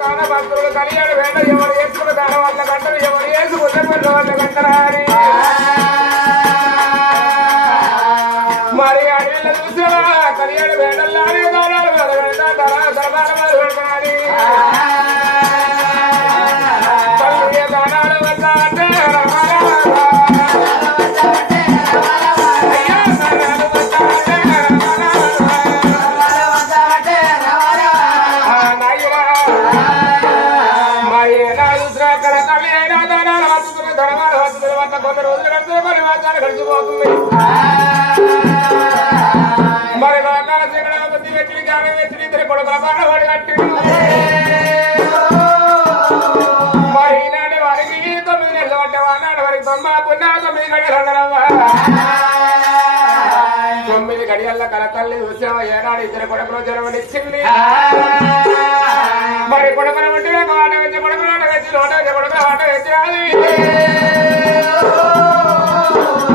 తాన భక్తులు కలియాడు వేట ఎవరు వేసుకున్న దాన వాళ్ళ గంటలు ఎవరు వేసుకున్న పిల్లల వాళ్ళ గంటరా మరి అడవిలో చూసినా కలియాడు వేటల్లానే దానాలు దరబాల పెడతాని దానాలు వెళ్తా అంటే కొన్ని రోజులు కడితే కొన్ని మాసాలు గడిచిపోతుంది మరి లోకాల శ్రీగణపతి వెచ్చిడి జ్ఞానం వెచ్చిడి ఇద్దరి కొడుకుల పాడవాడి కట్టి మరి ఈనాటి వారికి 9 నెలలు పట్టే వానాడు వారికి 9 గడియలన్నరవ్వ 9 గడియల్ల కలకల్లి చూసావా ఏనాడు ఇద్దరు కొడుకులు జన్మనిచ్చింది మరి కొడుకుల వంటి వాట వెచ్చి కొడుకులు ఆట వెచ్చి లోట వెచ్చి కొడుకుల ఆట వెచ్చి అది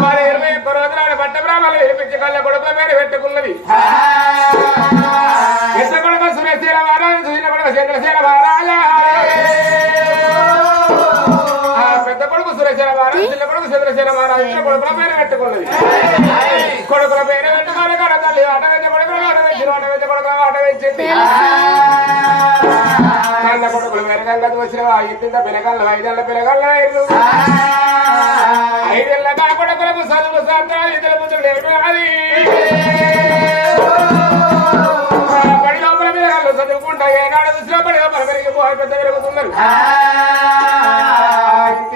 మరి 21 రోజులు బట్ట బ్రాహ్మణులు వినిపించి కళ్ళ కొడుకుల పేరు పెట్టుకున్నది పెద్ద కొడుకు సురేశ్వర మహారాజు చిన్న కొడుకు చంద్రశేఖర మహారాజా పెద్ద కొడుకు సురేశ్వర మహారాజు చిన్న కొడుకు చంద్రశేఖర మహారాజు ఇద్దరు కొడుకుల పేరు పెట్టుకున్నది కొడుకుల పేరు పెట్టుకోవాలి కడ తల్లి ఆట వేసి కొడుకులు ఆట వేసి ఆట వేసి కొడుకుల ఆట వేసింది కళ్ళ కొడుకులు వెనకంగా వచ్చిన ఇంత పిల్లగాళ్ళు 5 ఏళ్ల పిల్లగాళ్ళు 5 ఏళ్ల కొడుకులకు చదువు శాస్త్రాలు ఇద్దరు ముద్దులు అది పడి లోపల పిల్లగాళ్ళు చదువుకుంటా ఏనాడు చూసినా పడి లోపల పెరిగిపోయి పెద్ద పెరుగుతున్నారు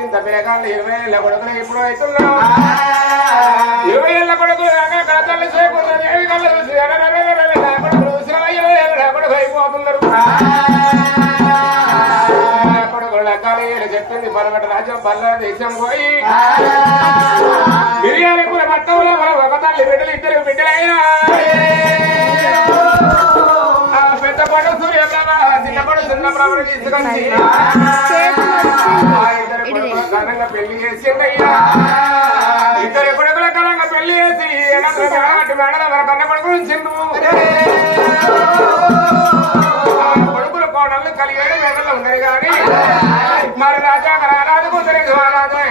ఇంత పిల్లగాళ్ళు 20 ఏళ్ల కొడుకులు ఇప్పుడు అవుతున్నారు 20 ఏళ్ల కొడుకులు తల్లి చేకూరుతుంది ఏమి కళ్ళ చూసి కొడుకులు చూసినా 20 ఏళ్ళ కొడుకు అయిపోతున్నారు చెప్పింది బలగట రాజ్యం బల్ల దేశం పోయి బిర్యానీ కూర పట్టంలో ఒక తల్లి బిడ్డలు 2 బిడ్డలైనా పెద్ద పడు సూర్యప్రభ చిన్న పడు చంద్రప్రభను తీసుకొచ్చి 2 కొడుకుల ఘనంగా పెళ్లి చేసిందయ్యా 2 కొడుకుల ఘనంగా పెళ్లి చేసి మేడల కన్న కొడుకు చిండు కొడుకులు కోడళ్ళు కలిగేడు మేడలు ఉండరు కానీ మరి రాజా రాజు కుదరదు రాజా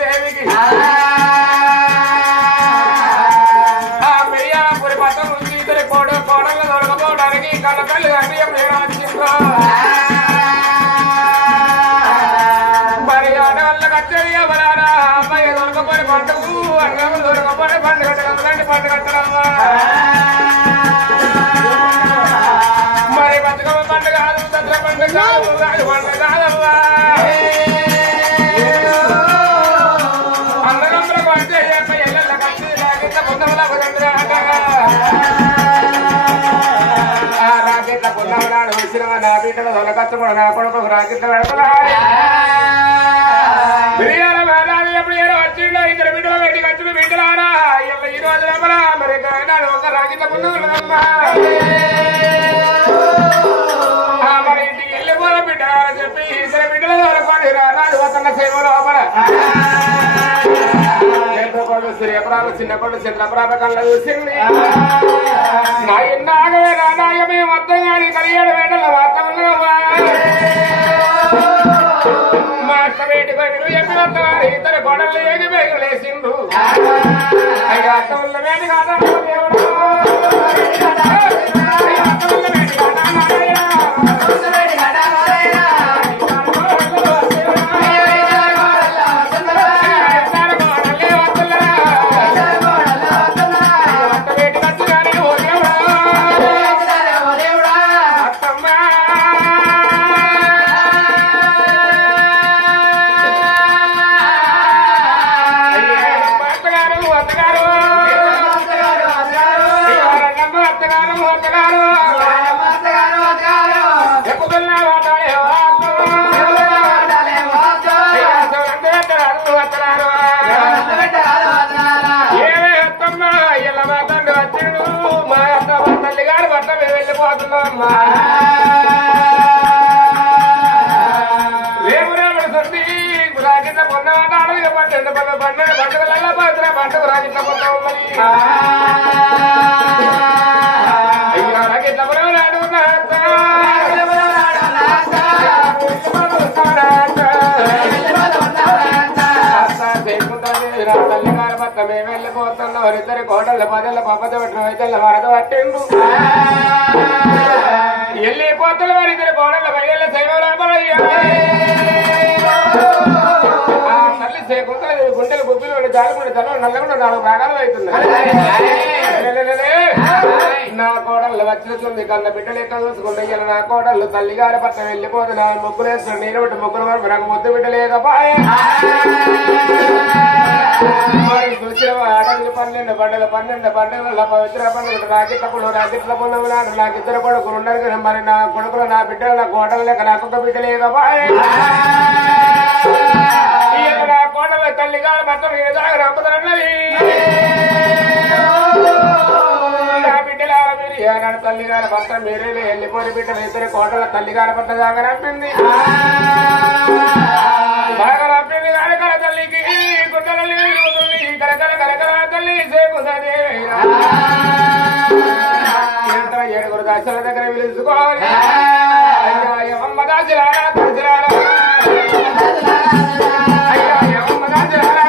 దేవికి మిరియాపురి పట్టం నుంచి 2 కోడళ్ళు దొరకపోవడానికి కళ్ళకల్లి అన్యం మరి ఆడవాళ్ళ కట్టడి ఎవరారా అమ్మాయి దొరకపోయి పండుగ అన్నం దొరకపోయి పండుగ కట్టడం పండుగ కట్టడమ్మా మరి బతుకమ్మ పండుగ కాదు దసరా పండుగ కాదు అది పండుగ కాదమ్మా రాకెట్ల పొన్నమనాడు వచ్చిన నా బిడ్డలు దొరకచ్చబడు నా కొడుకు రాకెట్ల పెడతా బిర్యానీ వేలాది ఎప్పుడు ఏదో వచ్చిండో 2 బిడ్డలు పెట్టి ఖర్చు బిడ్డలారా ఈ రోజు రమ్మల మరి ఒక రాకెట్ల పొన్నమా మరి ఇంటికి వెళ్ళిపోదా బిడ్డ అని చెప్పి 2 బిడ్డలు దొరకండి రాజు వస్తున్న సేవ లోపల శ్రీయప్రాలు చిన్నప్పుడు చంద్రప్రాభ కళ్ళ చూసింది నాగవే రానాయమే మొత్తం కానీ కలియాడు వేటల వార్త ఉన్నవా మా అత్త వేటికి 2 గోడలు ఏగి బేగులేసిండు అయ్యా అత్త ఉన్న వేటి కాదా దేవుడు మేము వెళ్ళిపోతున్నాం ఇద్దరు కోటల పదల పప్పద వైద్యుల వరద పట్టిండు వెళ్ళిపోతున్న వారి ఇద్దరు కోటల పైల శైవరామయ్య తల్లి సేకుంటే గుండెలు గుబ్బిలు జాలుకుని తల నల్లకుండా 4 భాగాలు అవుతున్నాయి నా కోడళ్ళు వచ్చినట్టుంది కన్న బిడ్డలు ఎక్కడ చూసుకుంటే నా కోడళ్ళు తల్లిగారి పట్ల వెళ్ళిపోతే నా ముగ్గురు వేస్తాడు నేను బట్టి ముగ్గురు వరకు నాకు ముద్దు బిడ్డలేకపోయే చూసిన ఆడవిలు 12 పండుగల పవిత్ర పండుగ రాకెట్ల పండుగ నాడు నాకు ఇద్దరు కొడుకులు ఉన్నారు కదా మరి నా కొడుకులు నా బిడ్డలు నా కోడలు లేక నాకొక బిడ్డ లేకపోయే నా కోడల తల్లిగారి మొత్తం నమ్ముతారన్నది ఏనాడు తల్లిగారి భర్త మీరే వెళ్ళిపోయి బిడ్డలు ఇద్దరు కోటల తల్లిగారి పట్ల దాకా రంపింది బాగా రంపింది కనకల తల్లికి గుడ్డలు కనకల కనకల తల్లి సేపుతుంది 7 దాసుల దగ్గర పిలుచుకోవాలి అయ్యా అమ్మ దాసులారా దాసులారా అయ్యా అమ్మ దాసులారా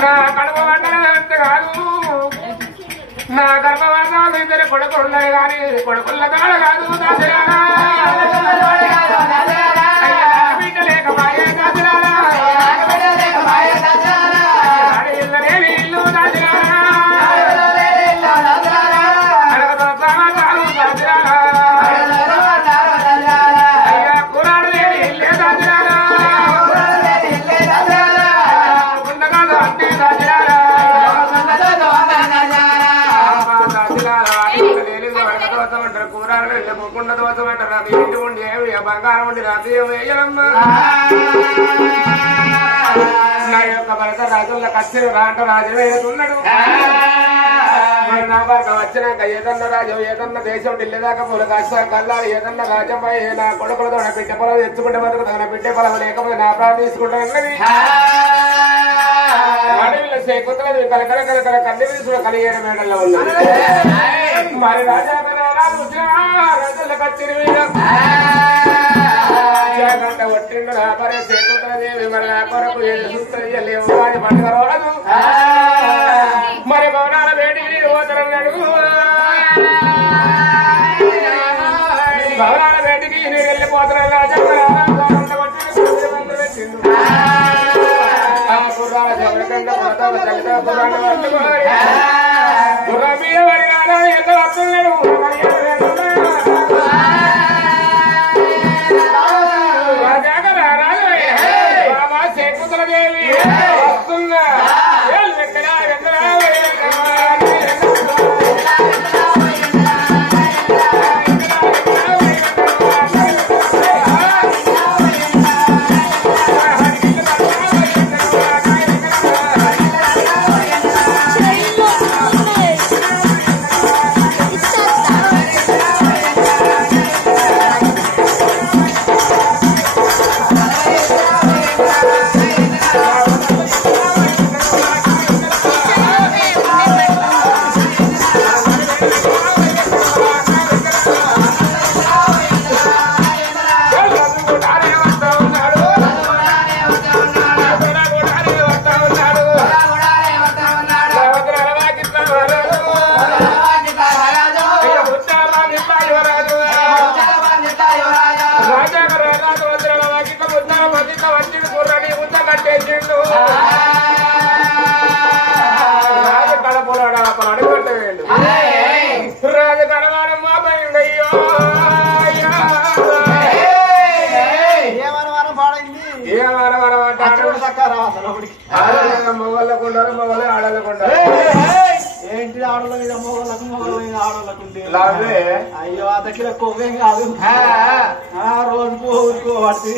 నా కడుపు వంటలంత కాదు నా గర్భవాసాలు ఇద్దరు కొడుకులు ఉన్నారు కానీ కొడుకుల కాడ కాదు దాసిరారా బిడ్డ లేకపాయే దాసిరారా ఇల్లు లేని ఇల్లు దాసిరారా అడగతో సమాచారం దాసిరారా కూరకుండా దోశ అంటారు అది ఇంటి ఉండి బంగారం ఉండి రాత్రి వేయలమ్మ నా యొక్క భరత రాజుల్లో కచ్చిన రాంట రాజు వేస్తున్నాడు మరి నా భర్త వచ్చినాక ఏదన్నా రాజు ఏదన్నా దేశం ఢిల్లీదాకా పూల కష్ట కల్లాలి ఏదన్నా రాజపై నా కొడుకులతో నా బిడ్డ పొలం తెచ్చుకుంటే బతుకుతా నా బిడ్డ పొలం లేకపోతే నా ప్రాణం తీసుకుంటా అన్నది అడవిలో సేకుతలేదు కలకల కలకల కన్ను తీసుకుని కలిగేయడం మేడల్లో ఉన్నది మరి రాజా రాజుల కచ్చిన జాగ్రత్త ఒట్టిండు నా పరే సేకుతదేవి మరి నా కొరకు చూస్తుంది వాడి పండుగ రాదు మరి భవనాల వేడికి పోతారన్నాడు భవనాల వేడికి నేను వెళ్ళిపోతున్నాను రాజా పెట్టిండు గుర్రాల జగకండ పోతావు తల్లిగా గుర్రాన్ని గుర్రబియ్య వడిగాడు ఎంత వస్తున్నాడు బాబా సేకుతలదేవి వస్తున్నా మొగళ్ళకు ఉండాలి, మొగలే ఆడలకు ఉండాలి. ఏంటి ఆడల మీద మొగళ్ళకు, మొగల మీద ఆడలకు ఉంటే లావే అయ్యో అతకిలో కొవ్వేం కాదు. రోజుకు ఊరుకోబట్టి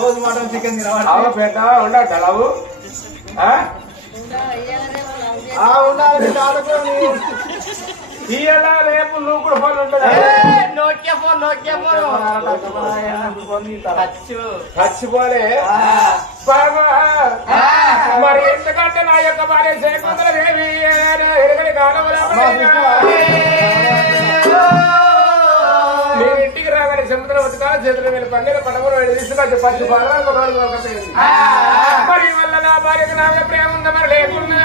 రోజు మటన్ చికెన్ తినబడి పెద్ద ఉండట లవ్ ఉండాలి. ఆడుకోని ఇయ్యాల రేపు నువ్వు కూడా ఫోన్ ఉంటుంది. చచ్చిపోలే బాబా. మరి ఎందుకంటే నా యొక్క భార్య శకుంతలదేవి ఎరగని కాలంలో నేను ఇంటికి రాగానే సముద్రం వద్దుగా చేతులు వెళ్ళి పండుగ పడవలు తీసుకొచ్చి 10 బాగా రోజులు ఒకటైంది. మరి వల్ల నా భార్యకు నా ప్రేమ ఉందా మరి లేకున్నా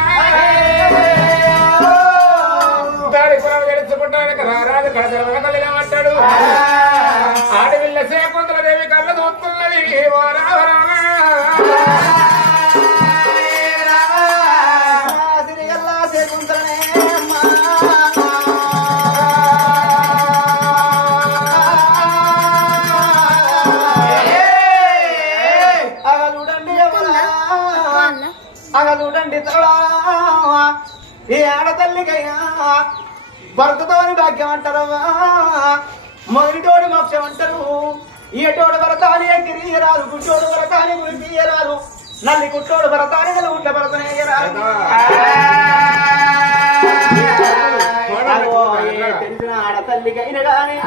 దాడి పొలం గెలుచుకుంటానికి రారాజు కడతల కలిగామంటాడు. ఆడవిల్ల శకుంతలదేవి కళ్ళ చూస్తున్నది. చూడండి ఈ ఆడతల్లికయ్యా భర్తతోని భాగ్యం అంటారవా, మొదటితోడి మోక్షం అంటారు. ఈటోడు భరతాని ఎగిరియరాదు, గుట్టోడు భరతాని గురిపియరాదు, నల్లి కుట్టోడు భరతాని గుట్ల భరతనేయరాదు. తెలిసిన ఆడతల్లికైనా గాని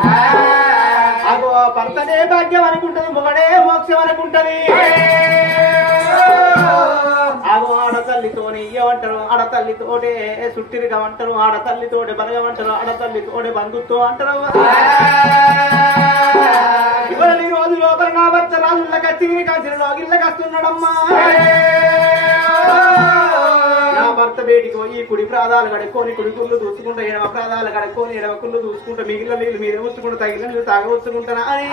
అగో భర్తనే భాగ్యం అనుకుంటది, మొగడే మోక్షం అనుకుంటది. అగో ఆడతల్లితోని ఇయ్యమంటారు, ఆడతల్లితోటే సుట్టిరిగా అంటారు, ఆడతల్లితోటి బలగమంటారు, ఆడతల్లితోటి బంధుత్వం అంటారు. ఇవాళ ఈ రోజు లోపల నా భర్త రాజుల కచ్చి కాల్చిన లోగిళ్ళకి వస్తున్నాడమ్మా. నా భర్త బయటికి పోయి కుడి ప్రాదాలు కడుక్కొని కుడి కుళ్ళు దూసుకుంటా, ఎడమ ప్రాదాలు కడుక్కొని ఎడమ కుళ్ళు దూసుకుంటా, మిగిలిన నీళ్ళు మీద వచ్చుకుంటా, తగిలిన నీళ్ళు తాగవచ్చుకుంటానా అని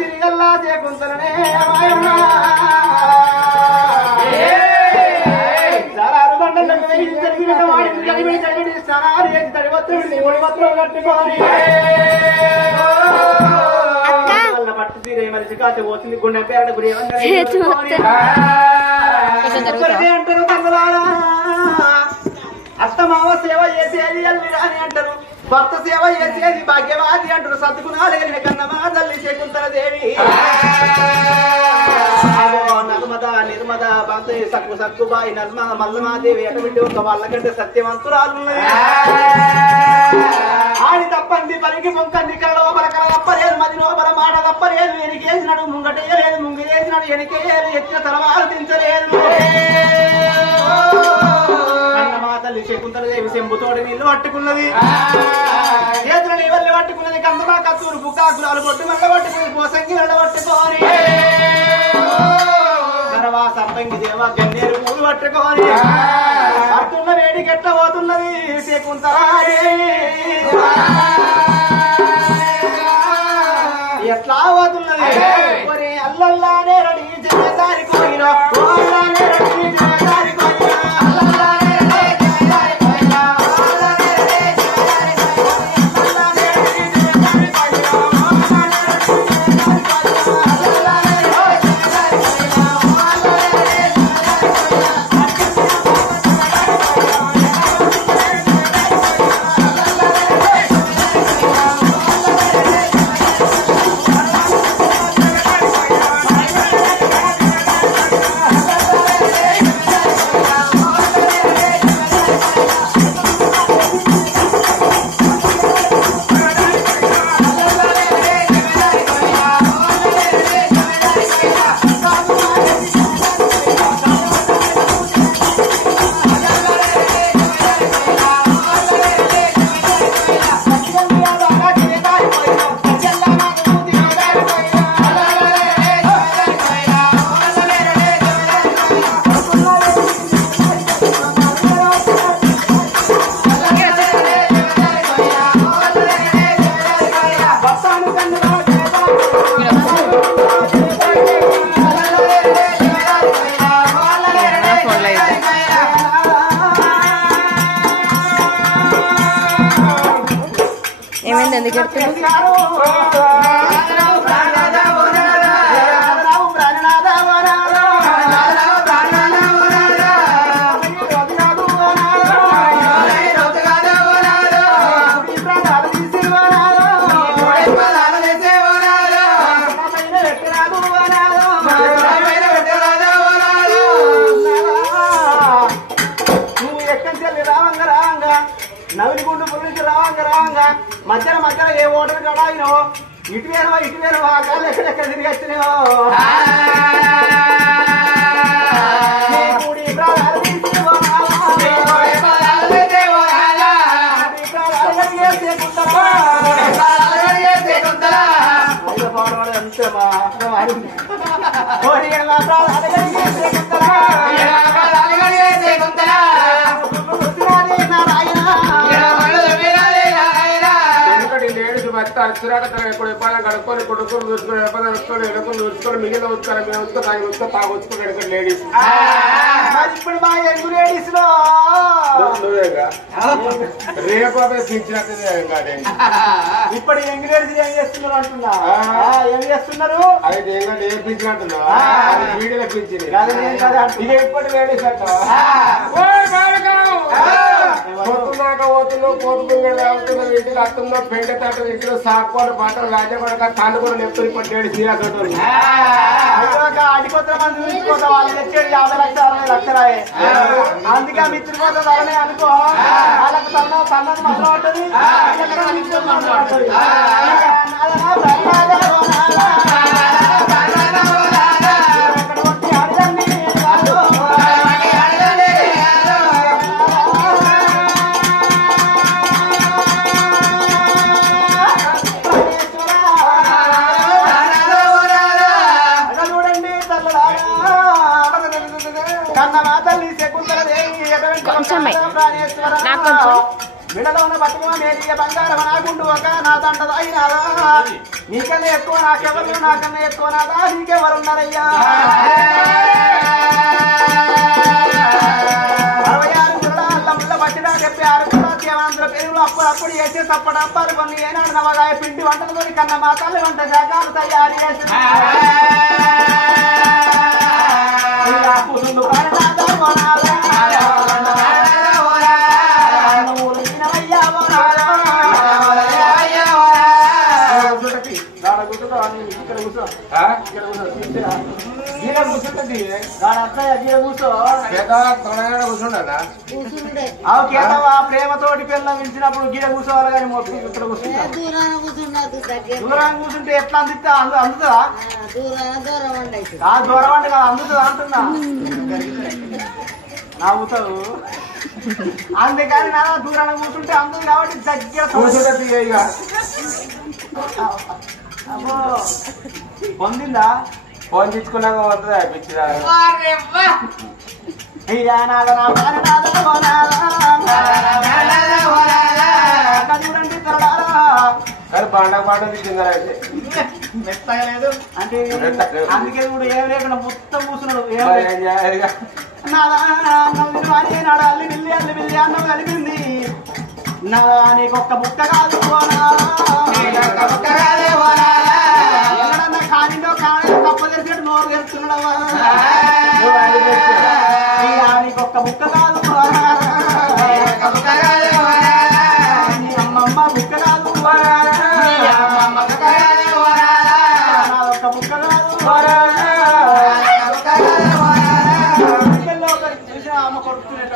తిరిగల్లా చేయకుంటానే. సారారు బండలకు వెయ్యి జరిగిన వాడిని కలిపి కలిపి స్నానాలు చేసి తడివత్తుడిని ఒడివత్తులు కట్టుకోని పట్టు తీరే మనిషి కాసి పోతుంది గుండె పేరట గురి అంటారు. తమ్ములారా అత్తమావ సేవ చేసేది అల్లి రాని అంటారు, భర్త సేవ చేసేది భాగ్యవాది అంటారు. సత్తుకునాలు కలిగిన కన్నమా తల్లి శకుంతలదేవి నర్మద నిర్మద బంత సక్కు సక్కుబాయి నర్మ మల్లమాదేవి ఎటువంటి ఒక వాళ్ళకంటే సత్యవంతురాలు ఆడి తప్పంది పలికి పొంకంది కళ్ళ లోపల కళ తప్పలేదు, మది లోపల మాట తప్పలేదు, వెనికేసినాడు ముంగటేయలేదు, ముంగిరేసినాడు వెనికేయలేదు, ఎత్తిన తలవాలు దించలేదు. మా తల్లి శకుంతలదేవి చెంబుతోడి నీళ్లు పట్టుకున్నది, చేతులు నీవల్లి పట్టుకున్నది, కందమా కత్తూరు బుక్కాకులాలు కొట్టు మెల్ల పట్టుకుని పోసంగి మెల్ల పట్టుకోని సర్వంగి దేవ గన్నేరు పూలు పట్టుకోని పట్టున్న వేడికి ఎట్లా పోతున్నది శకుంతలాదేవి. ఎట్లా పోతున్నది ఒరే అల్లల్లానే రెడీ చేదారి కోయినా, అల్లల్లానే రెడీ చేదారి కోయినా, అల్లల్లానే రెడీ చేదారి కోయినా, అల్లల్లానే రెడీ చేదారి కోయినా, అల్లల్లానే రెడీ చేదారి కోయినా, అల్లల్లానే రెడీ చేదారి కోయినా, అల్లల్లానే రెడీ చేదారి కోయినా, ఏమైంది ఎందుకు చెప్తున్నారు? నవిలిగుండు పులిసి రావంగా మధ్యలో ఏ ఓటమి కడాయినో ఇటు వేరవా కాళ్ళు ఎక్కడెక్కడ తిరిగి వచ్చినాయో ఎప్పుడు ఎప్పుడు కడుక్కొని కొడుకులు చూసుకొని ఎప్పుడు చూసుకొని ఎడుకులు చూసుకొని మిగిలిన వచ్చుకొని మేము వచ్చుకొని తాగి వచ్చుకొని తాగొచ్చుకొని ఎడుకొని లేడీస్ ఇప్పుడు మా ఎంగు లేడీస్ లో నువ్వేగా రేపు పెంచినట్టు ఇప్పుడు ఎంగు లేడీస్ ఏం చేస్తున్నారు అంటున్నా ఏం చేస్తున్నారు అయితే ఏంటంటే ఏం పెంచినట్టున్నా వీడియోలో పెంచింది ఇక ఎప్పటి లేడీస్ అంట పోతున్నావు కోటు పుంగలు అవుతున్నావు ఇంటికి అత్తుందో పెంట తట్టు ఇంట్లో సాకులు బట్టలు రాజపడక తాను కూడా నెప్పులు ఇప్పుడు లేడీస్ అడికొత్త మంది చూసుకోతా వాళ్ళు తెచ్చేది 50 లక్షలు 60 లక్షలే అందుకే మిత్రుల కోసం ధరనే అనుకో వాళ్ళకి పన్నది మందం ఉంటుంది విడలోన బతుకమ్మ మేరీ బంగారం నాకుండు ఒక నా దండ అయినారా నీకన్నా ఎక్కువ నాకెవరు నాకన్నా ఎక్కువ నాదా నీకెవరున్నారయ్యా 66 గుర్రాల ముళ్ళ పట్టినా 76 గుర్రాల పెరుగులు అప్పుడు చేసే తప్పడప్పాలు కొన్ని ఏనాడు నవగాయ పిండి వంటలతో కన్నా మా తల్లి వంట శాఖలు తయారు చేసి ఇక్కడ కూర్చో గీడ కూర్చుంటది గీడ కూర్చో కూర్చుండదా ప్రేమతోటి పిల్లలు మించినప్పుడు గీడ కూర్చోవాలి కానీ మొత్తం ఇక్కడ కూర్చుంటా దూరం కూర్చుంటే ఎట్లా అందుతా అందుతుందా దూరం అంటే కదా అందుతుందా అంటున్నా నవ్వుతావు అందుకని నా దూరాన్ని కూర్చుంటే అందుతుంది కాబట్టి దగ్గర కూర్చుంటే ఇక అబ్బో పొందిందా పొందించుకున్నాక వస్తుందా పిచ్చిదా చూడండి తరడారా కానీ పండగ పండుగ తిందా మెత్తగలేదు అంటే అందుకే కూడా ఏం లేకుండా మొత్తం కూర్చున్నాడు నాడు అల్లి బిల్లి అన్నం కలిపింది నా నీకొక్క ముక్క కాదు ఎక్కడన్నా కానిలో కప్ప తెరిచినట్టు నోరు తెరుస్తున్నాడవా నీకొక్క ముక్క కాదు నీ అమ్మమ్మ ముక్క కాదు నాదొక్క ముక్క కాదు అమ్మ కొడుకునేట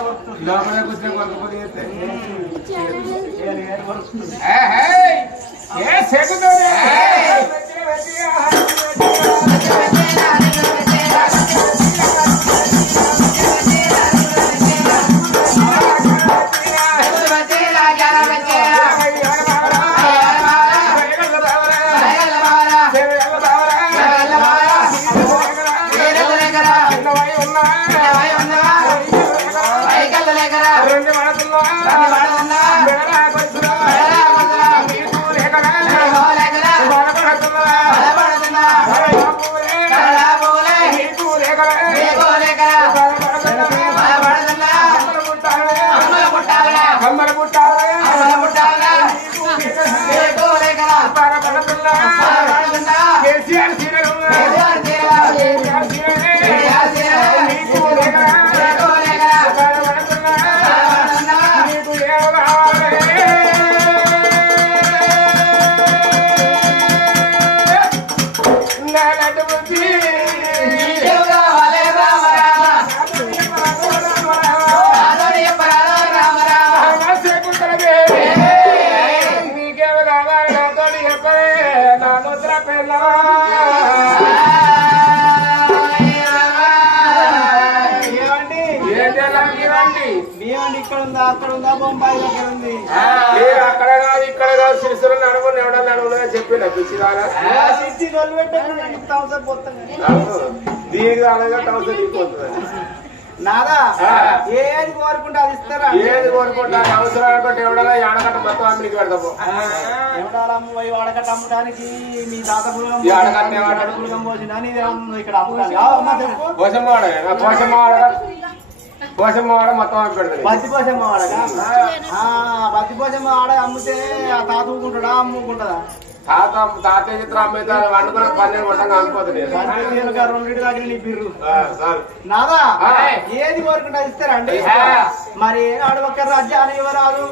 బియ్యం ఇక్కడ ఉందా అక్కడ ఉందా బొంబాయి దగ్గర ఉంది అక్కడ కాదు ఇక్కడ కాదు శిశులు నడుములు ఎవడ నడుములుగా చెప్పిన పిచ్చిదారా దీనికి అనగా టౌసర్ దిగిపోతుంది నాదా ఏది కోరుకుంటే అది ఇస్తారా ఏది కోరుకుంటా అవసరాలు ఎవడగా ఆడగట్ట మొత్తం అమ్మికి పెడతాము ఎవడాలమ్ము పోయి వాడకట్ట అమ్మడానికి మీ తాత పులగం పోసిన ఇక్కడ అమ్ముతాను పోషమ్మ వాడ మొత్తం అమ్మి పెడతాడు బతి పోషమ్మ వాడగా బతి పోషమ్మ వాడ అమ్మితే ఆ తాత ఊకుంటాడా అమ్ముకుంటుందా తాతయ్య చిత్రం అమ్మితే వండుకున్న 12 గంటగా అమ్మిపోతుంది రెండింటి దగ్గర నీ బిర్రు నాదా ఏది కోరుకుంటా ఇస్తారండి మరి ఏనాడు ఒక్క రాజ్యాన్ని ఇవ్వరాదు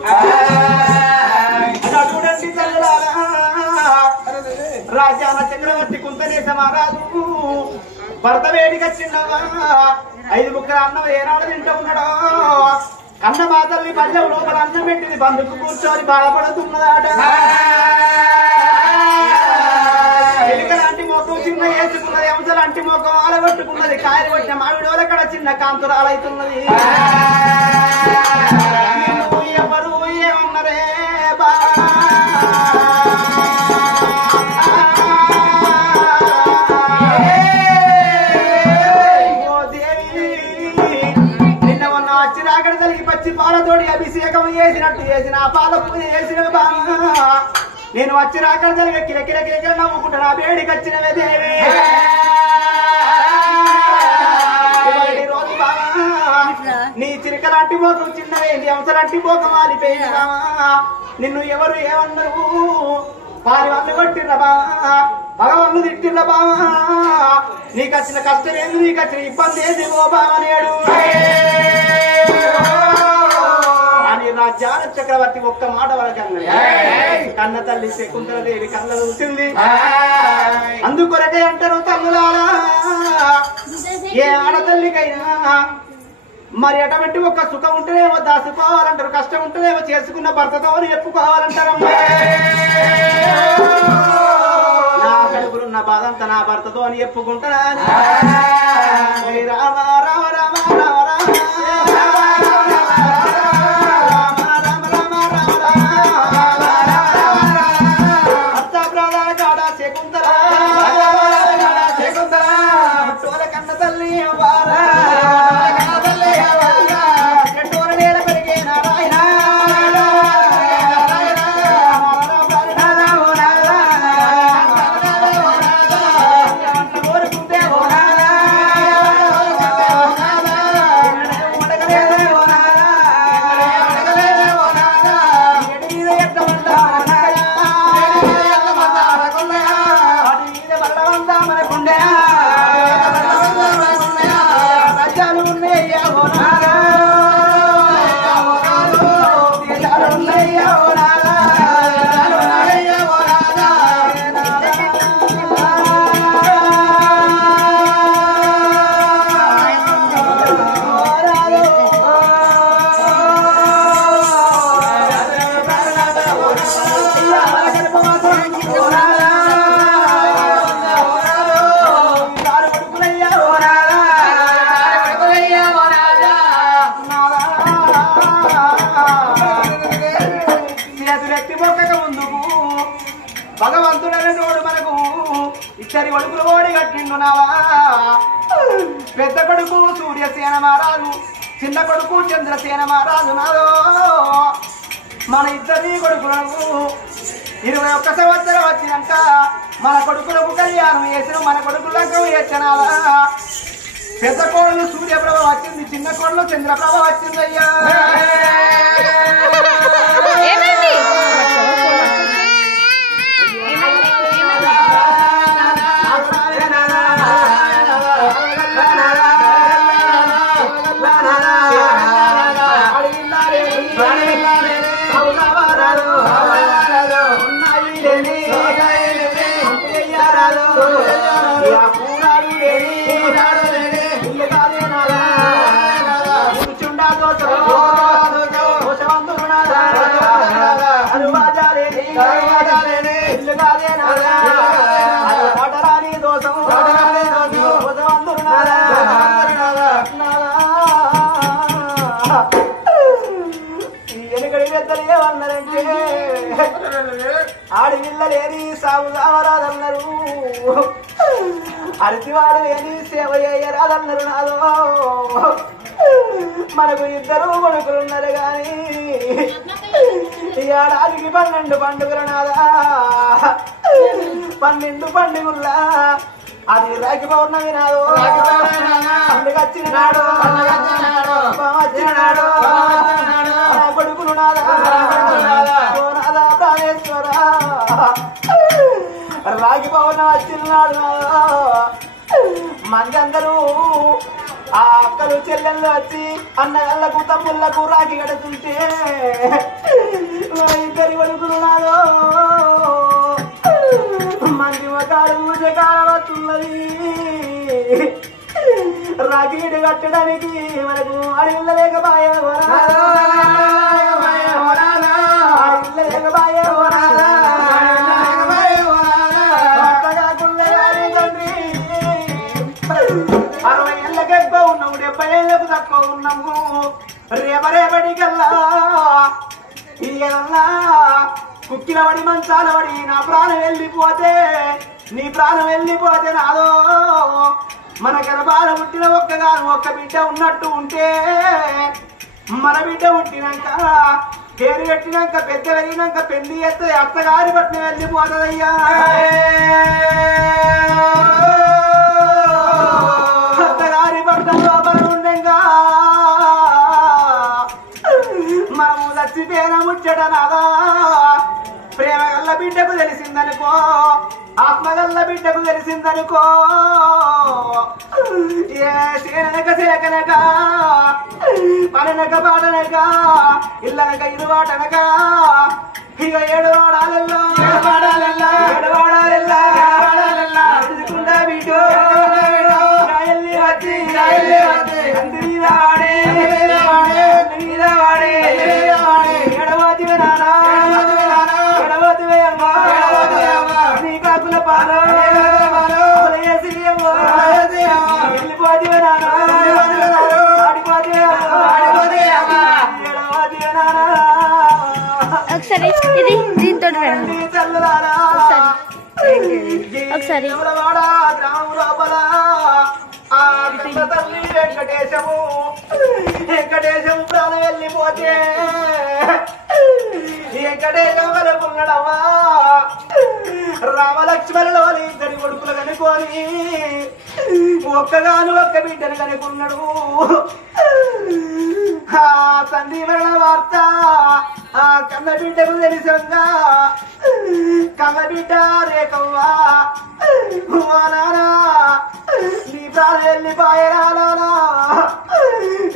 చూడండి తల్లులారా రాజ్యాల చక్రవర్తి కుంతనేశ మహారాజు భర్త వేడిగా చిన్నగా 5 ముక్కల అన్నం ఏనాడు తింటూ ఉన్నాడో అన్న మాతల్ని పల్లె లోపల అన్నం పెట్టింది బంధుకు కూర్చొని బాధపడుతున్నదాట ఎలుకలాంటి మోకం చిన్న వేసుకున్నది అంశలాంటి మోకం ఆలగొట్టుకున్నది కాయలు కొట్టిన మామిడోల కడ చిన్న కాంతురాలైతున్నది ఎవరు ఏమన్నరే బా పచ్చి పాలతోటి అభిషేకం చేసినట్టు చేసిన పాల పూజ చేసిన నేను వచ్చి రాకడ జరిగే కిరకిర కిరకిర నవ్వుకుంటా నా వేడికి వచ్చినవే దేవే రోజు బావా నీ చిరకలాంటి మోకం చిన్నవేంది అంశలాంటి మోకం ఆలిపోయినా నిన్ను ఎవరు ఏమన్నారు వారి వాళ్ళు కొట్టిర్ర బావా భగవాన్ను తిట్టిర్ర బావా నీకు వచ్చిన కష్టం ఏంది నీకు వచ్చిన ఇబ్బంది ఏంది ఓ బావనేడు అని రాజ్యాల చక్రవర్తి ఒక్క మాట వరకు కన్న తల్లి శకుంతలదేవి కళ్ళ చూసింది అందుకొరకే అంటారు తల్లులారా ఏ ఆడతల్లికైనా మరి అటువంటి ఒక్క సుఖం ఉంటేనేమో దాచుకోవాలంటారు కష్టం ఉంటేనేమో చేసుకున్న భర్తతో చెప్పుకోవాలంటారమ్మా నా కడుపులున్న బాధ అంతా నా భర్తతో అని చెప్పుకుంటారా రామ రామ రామ రామ ఇద్దరి కొడుకులు ఓడి కట్టిండున్నావా పెద్ద కొడుకు సూర్యసేన మహారాజు చిన్న కొడుకు చంద్రసేన మహారాజు నాదో మన ఇద్దరి కొడుకులకు 21 సంవత్సరం వచ్చినాక మన కొడుకులకు కళ్యాణం చేసిన మన కొడుకులకు చేసినావా పెద్ద కోడలు సూర్యప్రభ వచ్చింది చిన్న కోడలు చంద్రప్రభ వచ్చిందయ్యా దోషం ఆడవిల్ల లేని సాగు కావరాదన్నారు అరటివాడు లేని సేవ చేయరాదన్నారు నాదో మనకు ఇద్దరు కొడుకులున్నారు గాని ఏడాదికి 12 పండుగలు నాదా 12 పండుగల్లా అది రాఖీ పౌర్ణమి నాడు పండుగచ్చిన నాడు వచ్చిన నాడు కొడుకులు నాదా ప్రాణేశ్వర రాఖీ పౌర్ణమి వచ్చిన నాడు మందందరూ ఆ అక్కలు చెల్లెళ్ళు వచ్చి అన్నగళ్ళకు తమ్ముళ్లకు రాఖీ కడుతుంటే ఇద్దరి కొడుకులు నాడు మంచి మొక్కలు పూజకాలం వస్తున్నది రాఖీడు కట్టడానికి మనకు అడవిల్ల లేకపాయే కాకుండా తండ్రి 60 ఏళ్ళకి ఎక్కువ ఉన్నాము 70 ఏళ్ళకు తక్కువ ఉన్నాము రేపరేపటికల్లా ఇయ్యల్లా కుక్కిల పడి మంచాల పడి నా ప్రాణం వెళ్ళిపోతే నీ ప్రాణం వెళ్ళిపోతే నాదో మన గర్భాల పుట్టిన ఒక్క బిడ్డ ఉన్నట్టు ఉంటే మన బిడ్డ పుట్టినాక పేరు పెట్టినాక పెద్ద పెరిగినాక పెళ్లి చేస్తే అత్తగారి పట్టిన వెళ్ళిపోతుందయ్యా అత్తగారి పట్నం లోపల ఉండగా మనము చచ్చిపోయిన ముచ్చట నాదా ప్రేమ గల్ల బిడ్డకు తెలిసిందనుకో ఆత్మగల్ల బిడ్డకు తెలిసిందనుకో ఏ సేనక సిలకనక పననక పాటనక ఇల్లనక ఇరువాటనక ఇక 7 వాడాలల్లో 7 వాడాలల్లా ఎదురుకుండా బిడ్డో రాయల్లి వచ్చి అంది వాడే ఎడవాతివే నానా ఎడవాతివే అమ్మా నీ కాకుల పాలో వెళ్ళిపోతివే నానా ఆడిపోతే ఎడవాతివే నానా ఒకసారి ఇది దీంతో ఒకసారి గ్రామం లోపల ఆ తల్లి వెంకటేశము ప్రాణం వెళ్ళిపోతే వెంకటేశం వలకున్నాడమ్మా రామలక్ష్మణుల వాళ్ళ ఇద్దరి కొడుకులు కనుకొని ఒక్క బిడ్డను కనుకున్నాడు ఆ తండ్రి మరణ వార్త ఆ కన్న బిడ్డకు తెలిసంగా కన్న బిడ్డ రేకవ్వా నానా నీ ప్రాణం వెళ్ళిపోయేనా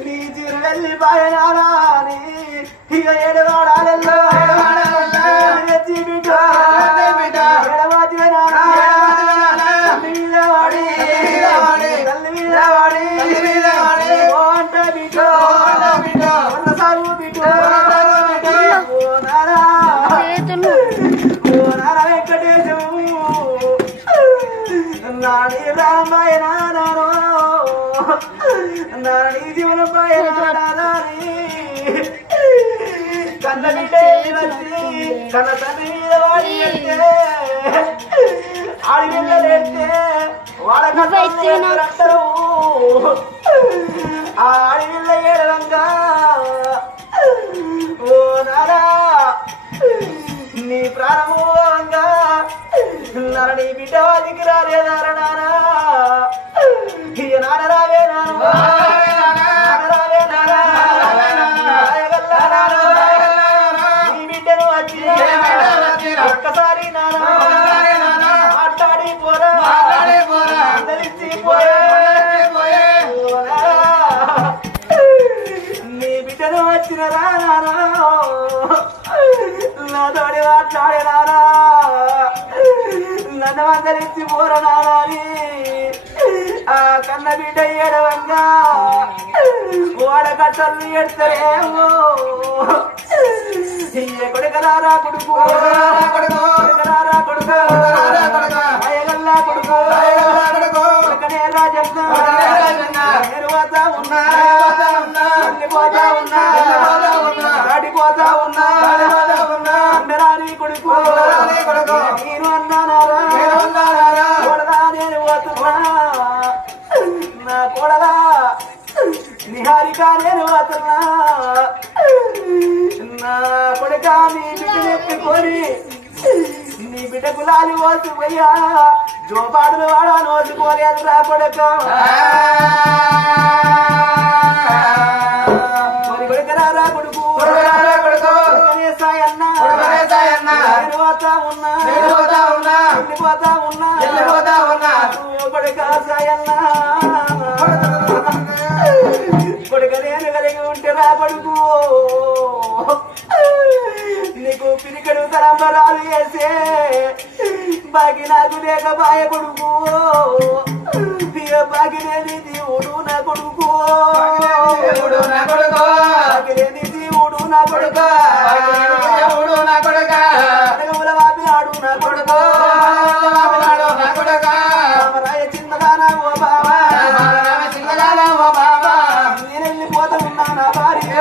నీ జీవనం వెళ్ళిపోయేనా ఇక 7 వాడాలల్లో నాని రామాయ నానో నాని జీవన పాయ నాని కన్న బిడ్డ వచ్చి కన్న తండ్రి మీద వాడి ఆడి వెళ్ళలేస్తే వాళ్ళకంటారు ఆడి వెళ్ళ ఏడవంగా ఓ నారా నీ ప్రారంభంగా నీ బిడ్డ వాదికి రాలేదారా నానా ఇక నాన్న రావే నీ బిడ్డను వచ్చి ఒక్కసారి నానా మాట్లాడి పోరా అందరిచ్చి నీ బిడ్డను వచ్చిన రా నానా నాతోడి మాట్లాడే నానా నన్ను అందరించి పోర నాని ఆ కన్న బిడ్డ ఏడవంగా వాడకట్టలు ఎడతారేమో కొడుకలారా కొడుకు అయ్యగల్లా కొడుకు కొడుకనే రాజన్న పోతా ఉన్నా ఆడిపోతా ఉన్నా అందరాని కొడుకు కొడుక నేను అతన్నా నా కొడుక నీ బిడ్డను ఎత్తుకొని నీ బిడ్డ గులాలి ఓసిపోయా జోపాడులు వాడా నోసుకోలేదు రా కొడుక కొడుకరా కొడుకు సాయన్న వెళ్ళిపోతా ఉన్నా కొడుక సాయన్న కొడుక నేను కలిగి ఉంటే రా కొడుకు నీకు పిరికడు తరంబరాలు వేసే బాకి నాకు లేక బాయ కొడుకు బాకి లేని దేవుడు నా కొడుకు బాకి లేని దేవుడు నా కొడుకు వాపిలాడు నా కొడుకు రాయ చిన్నదానా ఓ బాబా నేను వెళ్ళిపోతా ఉన్నా నా భార్య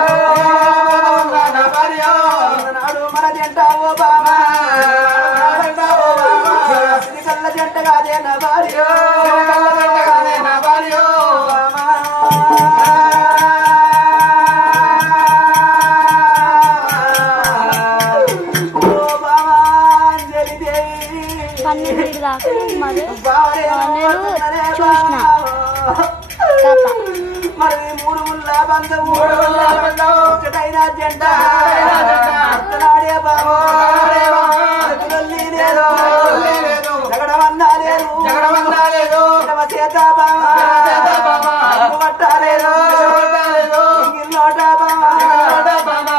నాడు మన జంట ఓ బాబా కళ్ళ జంట కాదే నా భార్య మరి మూడు ముళ్ళ బంధము ఒకటైనా జంట అత్తనాడే బాబు జగడమన్నా లేదు చేత పట్టాలేదు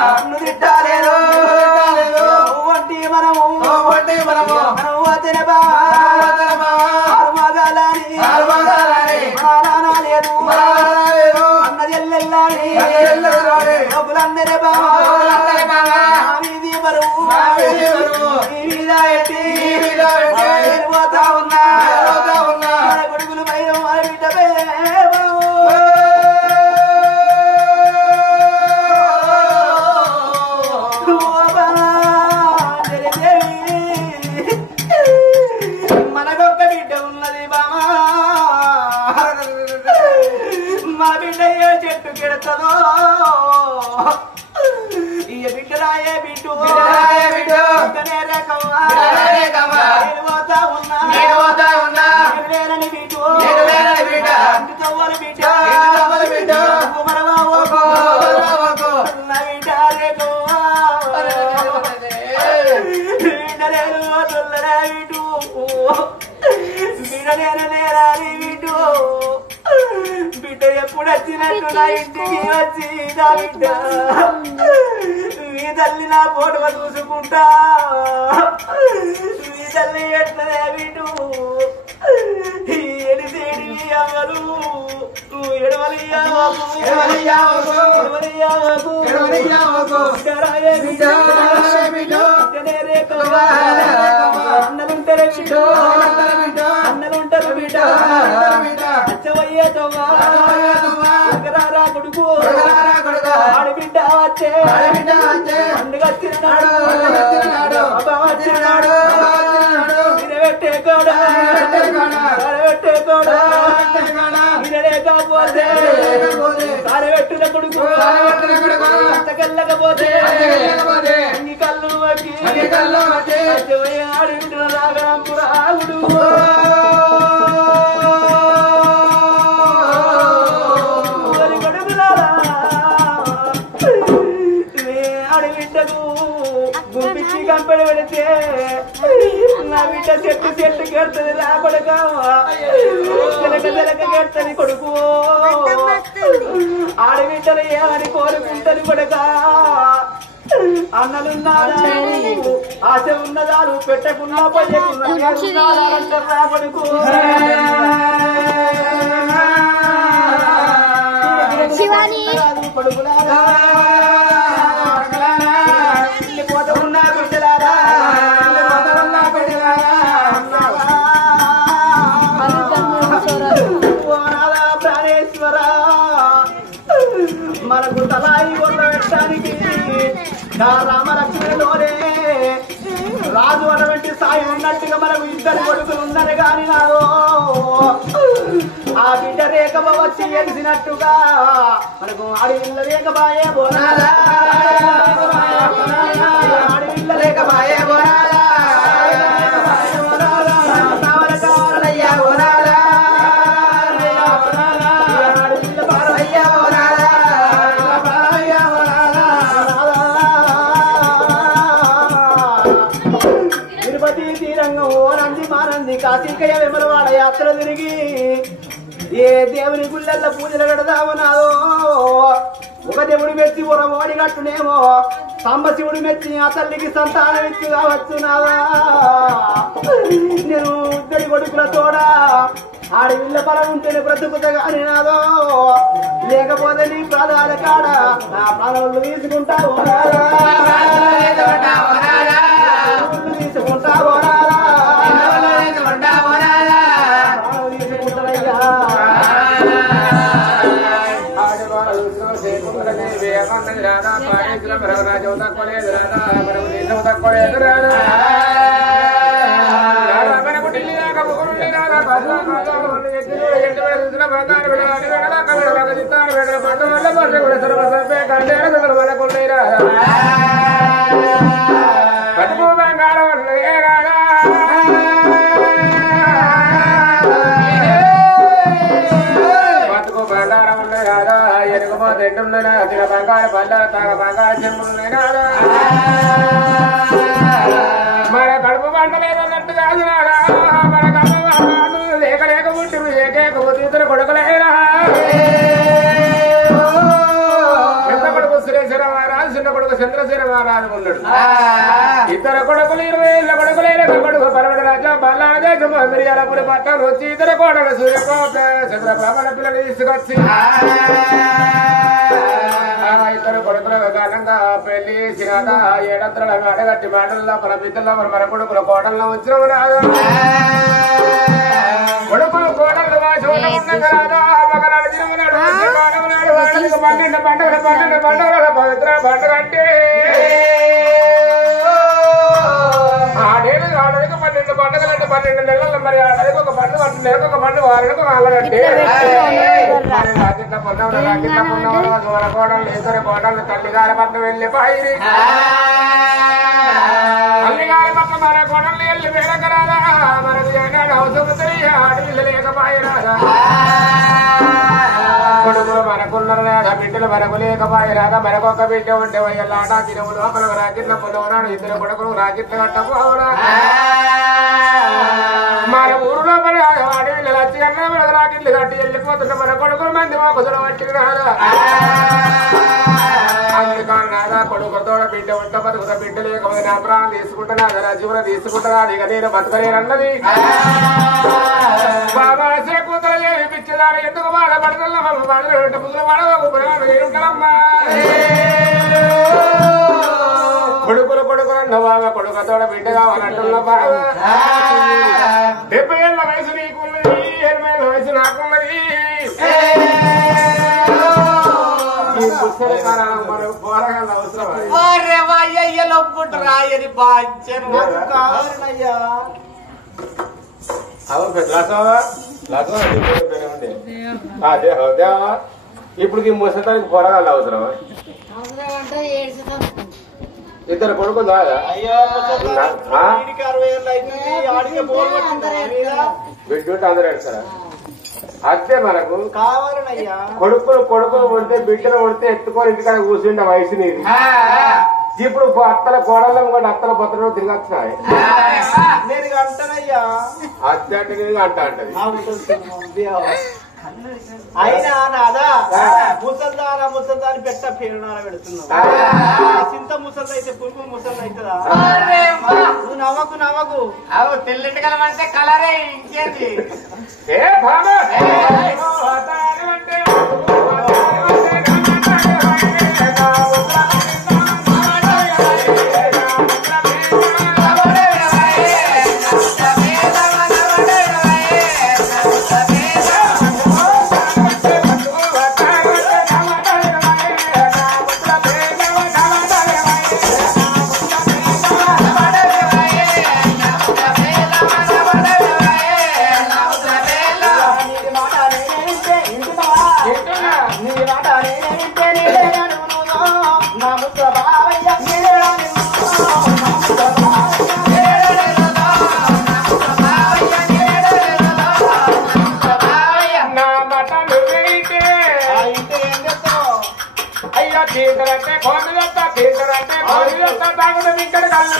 నన్ను తిట్టాలేదు వంటి మనము తినే లేదు అన్నది ఎల్లెల్లాని లోపులందరే బాబీ బరువు పోతా ఉన్నా కొడుకులు పైన బిడ్డ మనకొక్క బిడ్డ ఉన్నది బామా మా బిడ్డ ఏ చెట్టు కెడతదో ఈ బిడ్డరాయే బిడ్డు పోతా ఉన్నా లేరని బిడ్డు తవ్వలు బిడ్డ బిడ్డ ఎప్పుడు వచ్చినట్టు నా ఇంటికి వచ్చి నా బిడ్డ మీ తల్లి నా ఫోటో చూసుకుంటా మీ తల్లి ఎట్లనే బిడ్డు ఎడిసేడివి అమ్మలు అన్నలుంటారు బిడ్డ అచ్చవయ్యే తవ్వరా కొడుకు ఆడబిడ్డ వచ్చే పండుగ వచ్చినాడు వచ్చినాడు పెట్టే కూడా కాకపోతే కారబెట్టిన కొడుకు అంతకెళ్ళకపోతే అన్ని కళ్ళు వచ్చి ఆడిన రాగరాముడు ఆడబిడ్డకు గుంపించి కంపెడి పెడితే నా బిడ్డ చెట్టు కెడుతుంది నా కొడుక కెడుతుంది కొడుకు ఆడబిడ్డలు ఏమని కోరుకుంటది కొడుక అన్నలున్నారా ఆశ ఉన్నదాలు పెట్టకున్నా పయ్యకున్నా కొడుకు కొడుకులారా పోతున్నా బిడ్డలారా ప్రాణేశ్వర మనకు తలాయి కొట్ల పెట్టడానికి నా రామలక్ష్మిలోనే రాజు అటువంటి సాయి ఉన్నట్టుగా మనకు ఇద్దరు కొడుకులు ఉన్నారు కాని నాదో ఆ బిడ్డ రేఖ వచ్చి ఎలిసినట్టుగా మనకు అడవిల్ల రేఖ బాయే బోనాలా అడవిల్ల రేఖ బాయే బోనాలా నవరకాలయ్యా బోనాలా అడవిల్ల బాలయ్యా బోనాలా బాలయ్యా బోనాలా తిరుపతి తీరంగం ఓనంది మానంది కాశీకయ్య విమలవాడ యాత్ర తిరిగి ఏ దేవుని గుళ్ళల్లో పూజలు కడదామో నాదో ఒక దేవుడి మెచ్చి ఓడి కట్టునేమో సాంబశివుడి మెచ్చి ఆ తల్లికి సంతానం ఇచ్చి కావచ్చు నాదా నేను ఇద్దరి కొడుకుల తోడా ఆడవిల్ల బలం ఉంటేనే బ్రతుకుతా కానీ నాదో లేకపోతే నీ ప్రాణాల కాడ నా ప్రాణాలు తీసుకుంటావు తీసుకుంటావో బంగారు పల్లాల తాగ బంగారు చెంపులు మన కడుపు పంట లేదన్నట్టు కాదు నాడా మన కడుపు లేక లేక పుట్టిరు ఏకేకపోతే ఇద్దరు కొడుకులేనా పెద్ద కొడుకు సురేశ్వర మహారాజు చిన్న కొడుకు చంద్రశేఖర మహారాజు ఉన్నాడు ఇద్దరు కొడుకులు 20 ఏళ్ళ కొడుకులైన కొడుకు పరమడ రాజ్యం బల్లాదేశం మిరియాలపురి పట్టణం వచ్చి ఇద్దరు కోడలు సూర్యకోట చంద్రబాబుల పిల్లలు తీసుకొచ్చి ఇద్దరు కొడుకుల కాలంగా పెళ్లి చేసినాక ఏడంతల అడగట్టి మాటల్లో మన బిడ్డల్లో మన కొడుకుల కోటల్లో వచ్చిన కొడుకులు కోటలు ఉండగా మగనాడు తిరుగునాడు 12 పండుగ పవిత్ర పండుగ అంటే ఆడేళ్ళకి 12 పండుగలు అంటే 12 నెలలు మరి ఆడకి ఒక పండు నెలకు ఒక పండు వారికి వాళ్ళకంటే రాకిట్ల పొన్నవరు మన కోడలు ఇద్దరు కోడలు తల్లిగారి పట్ల వెళ్ళి పాయిరి తల్లిగారి పట్ల మన కోడలు వెళ్ళి వేరకరాదా మనకు ఏనాడు అవసరం ఆడపిల్ల లేకపాయిరాదా కొడుకులు మనకున్నారు రాదా బిడ్డలు మనకు లేకపాయిరాదా మనకొక బిడ్డ ఉంటే వయ్యలాట తిరుగు లోపల రాకిట్ల పొన్నవరాడు ఇద్దరు కొడుకులు రాకిట్ల కట్టపోవరా మన ఊరు లోపల ఆడపిల్లలు వచ్చి అన్న మనకు రాకిట్లు కట్టి వెళ్ళిపోతుంటే మన కొడుకులు మంది మొక్కలు పట్టి రాదా అందుకని నాదా కొడుకుతోడ బిడ్డ ఉంట బతుకుత బిడ్డ లేకపోతే నా ప్రాణం తీసుకుంటున్నా నా జీవన తీసుకుంటున్నా ఇక నేను బతకలేనన్నది బాబా కూతురు ఏమి పిచ్చిదారు ఎందుకు బాధపడుతున్నా మమ్మల్ని బాధలు ముగ్గులు పడవమ్మా కొడుకులు అన్నవాగా కొడుకుతోడ బిడ్డ కావాలంటున్నా బాగా 70 ఏళ్ళ వయసు నీకున్నది 80 ఏళ్ళ వయసు నాకున్నది మనకు పోరగాళ్ళు అవసరం రాయని బాధ్యనయ్యా ఇప్పుడు ఈ ముసతానికి పోరగాళ్ళు అవసరమా ఇద్దరు కొడుకు దాదా బిడ్డ అందరూ ఎడతారా అదే మనకు కావాలనయ్యా కొడుకులు ఉంటే బిడ్డలు ఉంటే ఎత్తుకొని ఇంటికాడ కూర్చుంటే వయసు నీది ఇప్పుడు అత్తల కోడళ్ళం కూడా అత్తల పొత్తలు తిరగచ్చున్నాయి నేను అంటానయ్యా అత్యంటిగా అంటది అయినా నాదా ముసల్దాని పెట్ట పేరునార పెడుతున్నావు చింత ముసలి అయితే పురుగు ముసలి అవుతుందా నువ్వు నవ్వకు అవు తెల్లింటి కలం అంటే కలరే ఇంకేంటి ఏ భామ నా మాట నువ్వేంటే అయ్యో తీర్థరంటే కోడి వస్తా తీర్థరంటే కోడి వస్తా తాగుతుంది ఇక్కడ కళ్ళు